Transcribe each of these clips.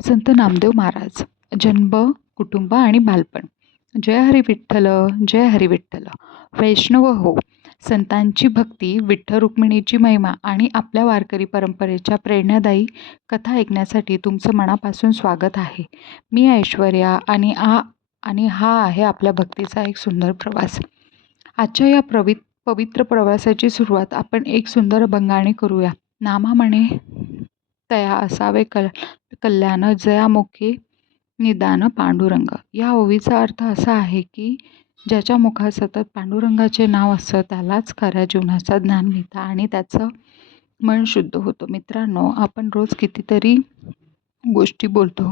संत नामदेव महाराज. जन्म, कुटुंब आणि बालपण. जय हरी विठ्ठल, जय हरी विठ्ठल. वैष्णव हो. संतांची भक्ती, विठ्ठल रुक्मिणीची महिमा आणि आपल्या वारकरी परंपरेच्या प्रेरणादायी कथा ऐकण्यासाठी तुमचं मनापासून स्वागत आहे. मी ऐश्वर्या आणि हा आहे आपल्या भक्तीचा एक सुंदर प्रवास. आजच्या या पवित्र प्रवासाची सुरुवात आपण एक सुंदर अभंगाने करूया. नामा म्हणे तया असावे कल्याण, जयामुखे निदान पांडुरंग. या ओवीचा अर्थ असा आहे की ज्याच्या मुखात सतत पांडुरंगाचे नाव असतं त्यालाच खऱ्या जीवनाचं ज्ञान मिळतं आणि त्याचं मन शुद्ध होतं. मित्रांनो, आपण रोज कितीतरी गोष्टी बोलतो,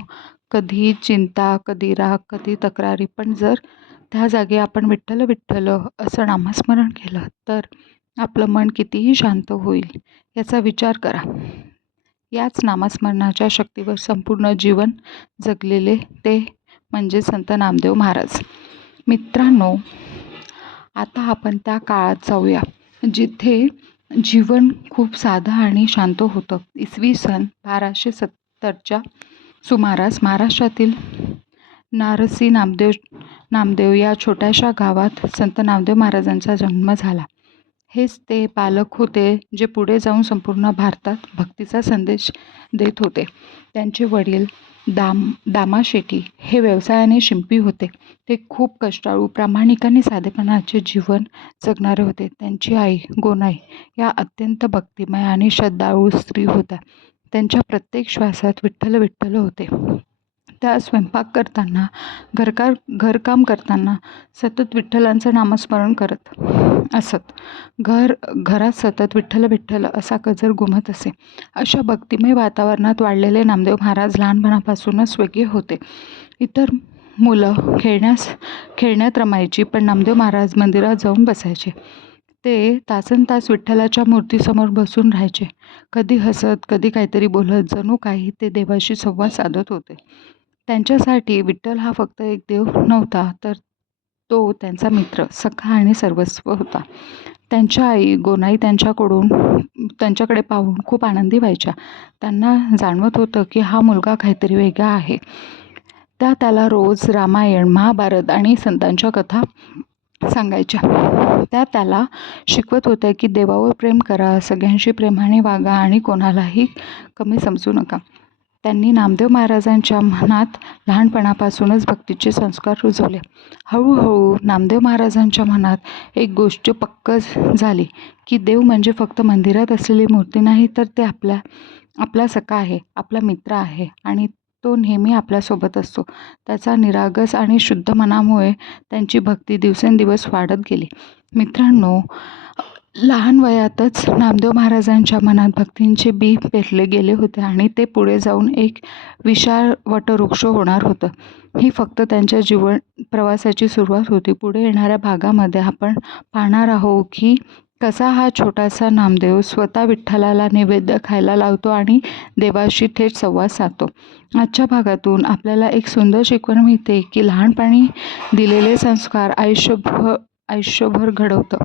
कधी चिंता, कधी राग, कधी तक्रारी. पण जर त्या जागी आपण विठ्ठल विठ्ठल असं नामस्मरण केलं तर आपलं मन कितीही शांत होईल याचा विचार करा. याच नामस्मरणाच्या शक्तीवर संपूर्ण जीवन जगलेले ते म्हणजे संत नामदेव महाराज. मित्रांनो, आता आपण त्या काळात जाऊया जिथे जीवन खूप साधं आणि शांत होतं. इसवी सन 1270च्या सुमारास महाराष्ट्रातील नारसी नामदेव या छोट्याशा गावात संत नामदेव महाराजांचा जन्म झाला. हेच ते पालक होते जे पुढे जाऊन संपूर्ण भारतात भक्तीचा संदेश देत होते. त्यांचे वडील दामा शेट्टी हे व्यवसायाने शिंपी होते. ते खूप कष्टाळू, प्रामाणिक आणि साधेपणाचे जीवन जगणारे होते. त्यांची आई गोनाई या अत्यंत भक्तिमय आणि श्रद्धाळू स्त्री होत्या. त्यांच्या प्रत्येक श्वासात विठ्ठल विठ्ठल होते. त्या स्वयंपाक करताना, घरकाम करताना सतत विठ्ठलांचं नामस्मरण करत असत. घरात सतत विठ्ठल विठ्ठल असा गजर घुमत असे. अशा भक्तिमय वातावरणात वाढलेले नामदेव महाराज लहानपणापासूनच वेगळे होते. इतर मुलं खेळण्यात रमायची, पण नामदेव महाराज मंदिरात जाऊन बसायचे. ते तासनतास विठ्ठलाच्या मूर्तीसमोर बसून राहायचे. कधी हसत, कधी काहीतरी बोलत, जणू काही ते देवाशी संवाद साधत होते. त्यांच्यासाठी विठ्ठल हा फक्त एक देव नव्हता, तर तो त्यांचा मित्र, सखा आणि सर्वस्व होता. त्यांच्या आई गोनाई त्यांच्याकडे पाहून खूप आनंदी व्हायच्या. त्यांना जाणवत होतं की हा मुलगा काहीतरी वेगळा आहे. त्या त्याला रोज रामायण, महाभारत आणि संतांच्या कथा सांगायच्या. त्या त्याला शिकवत होत्या की देवावर प्रेम करा, सगळ्यांशी प्रेमाने वागा आणि कोणालाही कमी समजू नका. त्यांनी नामदेव महाराजांच्या मनात लहानपणापासूनच भक्तीचे संस्कार रुजवले. हळूहळू नामदेव महाराजांच्या मनात एक गोष्ट पक्क झाली की देव म्हणजे फक्त मंदिरात असलेली मूर्ती नाही, तर ते आपला सखा आहे, आपला मित्र आहे आणि तो नेहमी आपल्यासोबत असतो. त्याचा निरागस आणि शुद्ध मनामुळे त्यांची भक्ती दिवसेंदिवस वाढत गेली. मित्रांनो, लहान वयातच नामदेव महाराजांच्या मनात भक्तींचे बी पेरले गेले होते आणि ते पुढे जाऊन एक विशाल वटवृक्ष होणार होतं. ही फक्त त्यांच्या जीवन प्रवासाची सुरुवात होती. पुढे येणाऱ्या भागामध्ये आपण पाहणार आहोत की कसा हा छोटासा नामदेव स्वतः विठ्ठलाला नैवेद्य खायला लावतो आणि देवाशी थेट संवाद साधतो. आजच्या भागातून आपल्याला एक सुंदर शिकवण मिळते की लहानपणी दिलेले संस्कार आयुष्यभर घडवतं.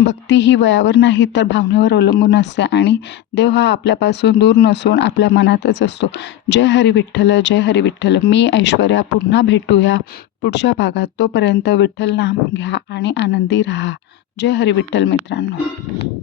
भक्ती ही वयावर नाही तर भावनेवर अवलंबून असते आणि देव हा आपल्यापासून दूर नसून आपल्या मनातच असतो. जय हरी विठ्ठल, जय हरी विठ्ठल. मी ऐश्वर्या. पुन्हा भेटूया पुढच्या भागात. तोपर्यंत विठ्ठल नाम घ्या आणि आनंदी राहा. जय हरी विठ्ठल मित्रांनो.